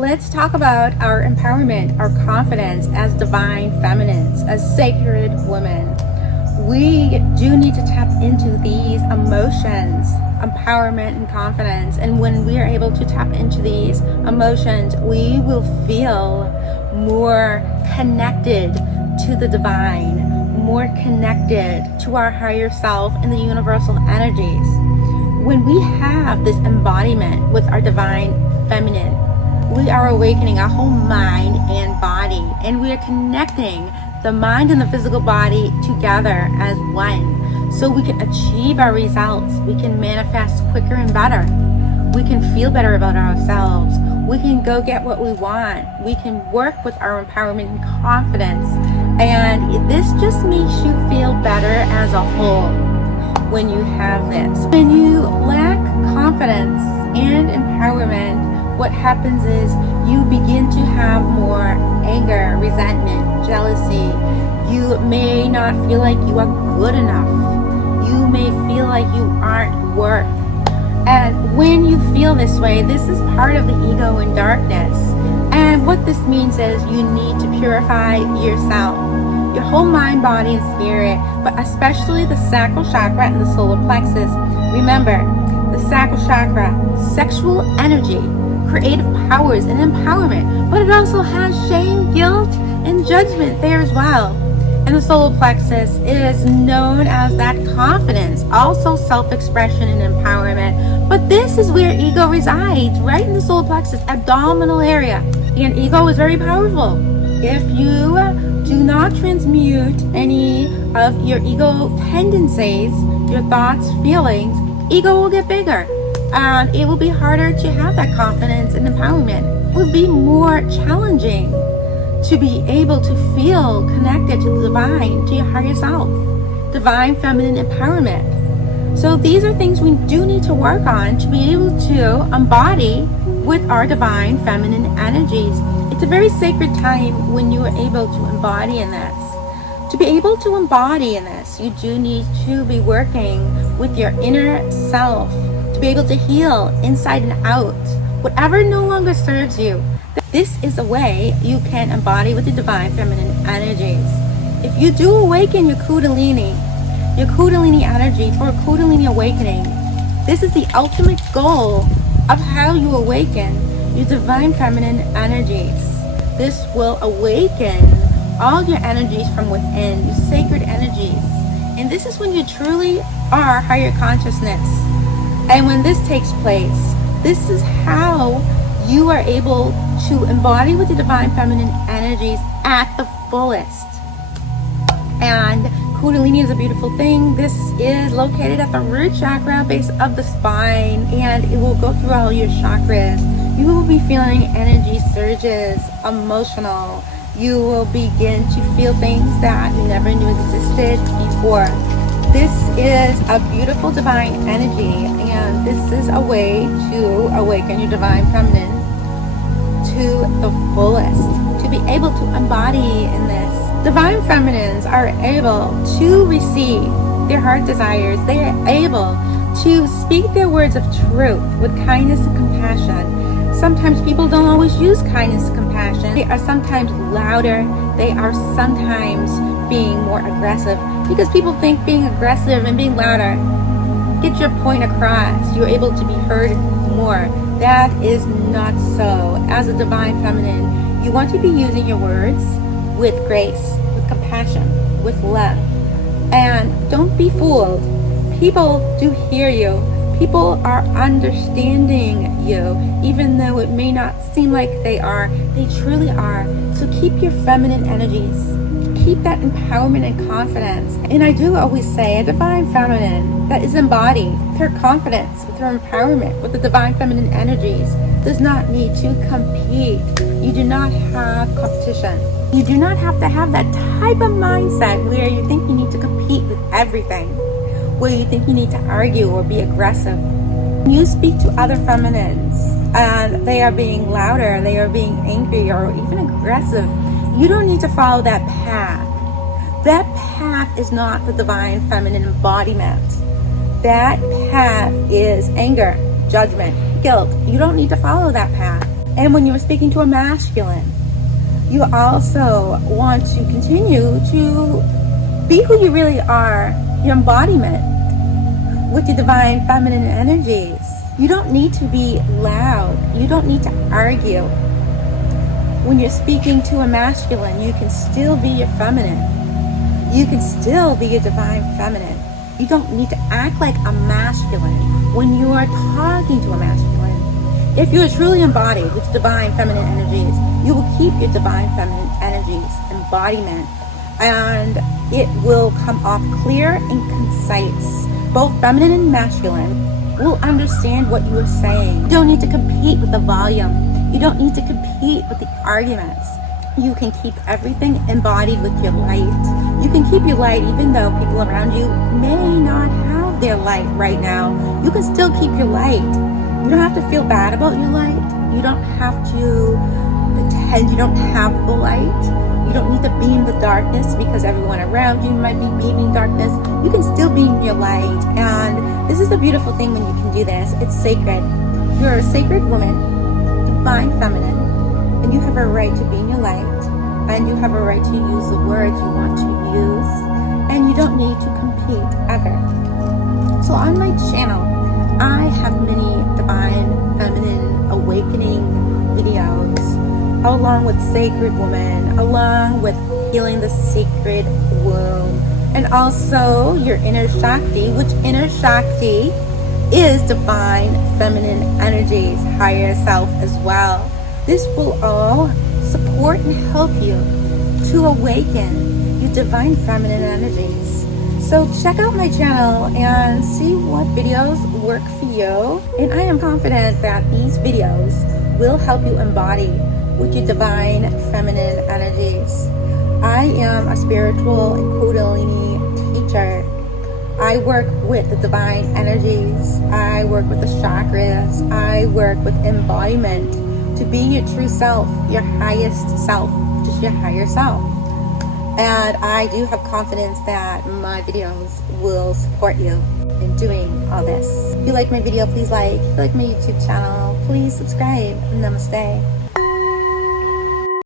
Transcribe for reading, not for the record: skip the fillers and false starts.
Let's talk about our empowerment, our confidence as divine feminines, as sacred women. We do need to tap into these emotions, empowerment and confidence. And when we are able to tap into these emotions, we will feel more connected to the divine, more connected to our higher self and the universal energies. When we have this embodiment with our divine feminine, we are awakening our whole mind and body, and we are connecting the mind and the physical body together as one, so we can achieve our results. We can manifest quicker and better. We can feel better about ourselves. We can go get what we want. We can work with our empowerment and confidence, and this just makes you feel better as a whole when you have this. When you lack confidence and empowerment, what happens is you begin to have more anger, resentment, jealousy. You may not feel like you are good enough. You may feel like you aren't worth. And when you feel this way, this is part of the ego and darkness. And what this means is you need to purify yourself, your whole mind, body, and spirit, but especially the sacral chakra and the solar plexus. Remember, the sacral chakra, sexual energy, creative powers and empowerment, but it also has shame, guilt, and judgment there as well. And the solar plexus is known as that confidence, also self-expression and empowerment. But this is where ego resides, right in the solar plexus, abdominal area. And ego is very powerful. If you do not transmute any of your ego tendencies, your thoughts, feelings, ego will get bigger. And it will be harder to have that confidence and empowerment. It will be more challenging to be able to feel connected to the divine, to your higher self, divine feminine empowerment. So these are things we do need to work on to be able to embody with our divine feminine energies. It's a very sacred time when you are able to embody in this. To be able to embody in this, you do need to be working with your inner self, to be able to heal inside and out, whatever no longer serves you. This is a way you can embody with the divine feminine energies. If you do awaken your Kundalini energy for a Kundalini awakening, this is the ultimate goal of how you awaken your divine feminine energies. This will awaken all your energies from within, your sacred energies. And this is when you truly are higher consciousness. And when this takes place, this is how you are able to embody with the divine feminine energies at the fullest. And Kundalini is a beautiful thing. This is located at the root chakra, base of the spine, and it will go through all your chakras. You will be feeling energy surges, emotional. You will begin to feel things that you never knew existed before. This is a beautiful divine energy, and this is a way to awaken your divine feminine to the fullest, to be able to embody in this. Divine feminines are able to receive their heart desires. They are able to speak their words of truth with kindness and compassion. Sometimes people don't always use kindness and compassion. They are sometimes louder. They are sometimes being more aggressive, because people think being aggressive and being louder, get your point across, you're able to be heard more. That is not so. As a divine feminine, you want to be using your words with grace, with compassion, with love. And don't be fooled. People do hear you. People are understanding you, even though it may not seem like they are. They truly are. So keep your feminine energies. Keep that empowerment and confidence. And I do always say a divine feminine that is embodied with her confidence, with her empowerment, with the divine feminine energies, does not need to compete. You do not have competition. You do not have to have that type of mindset where you think you need to compete with everything, where you think you need to argue or be aggressive. When you speak to other feminines and they are being louder, they are being angry or even aggressive, you don't need to follow that path. That path is not the divine feminine embodiment. That path is anger, judgment, guilt. You don't need to follow that path. And when you're speaking to a masculine, you also want to continue to be who you really are, your embodiment with your divine feminine energies. You don't need to be loud. You don't need to argue. When you're speaking to a masculine, you can still be your feminine. You can still be your divine feminine. You don't need to act like a masculine when you are talking to a masculine. If you are truly embodied with divine feminine energies, you will keep your divine feminine energies embodiment, and it will come off clear and concise. Both feminine and masculine will understand what you are saying. You don't need to compete with the volume. You don't need to compete with the arguments. You can keep everything embodied with your light. You can keep your light even though people around you may not have their light right now. You can still keep your light. You don't have to feel bad about your light. You don't have to pretend you don't have the light. You don't need to beam the darkness because everyone around you might be beaming darkness. You can still beam your light. And this is the beautiful thing when you can do this. It's sacred. You're a sacred woman, divine feminine, and you have a right to beam your light. And you have a right to use the words you want to use. And you don't need to compete ever. So on my channel, I have many divine feminine awakening videos, along with sacred woman, along with healing the sacred womb, and also your inner Shakti, which inner Shakti is divine feminine energies, higher self as well. This will all support and help you to awaken your divine feminine energies. So check out my channel and see what videos work for you. And I am confident that these videos will help you embody with your divine feminine energies. I am a spiritual and Kundalini teacher. I work with the divine energies. I work with the chakras. I work with embodiment to be your true self, your highest self, just your higher self. And I do have confidence that my videos will support you in doing all this. If you like my video, please like. If you like my YouTube channel, please subscribe. Namaste.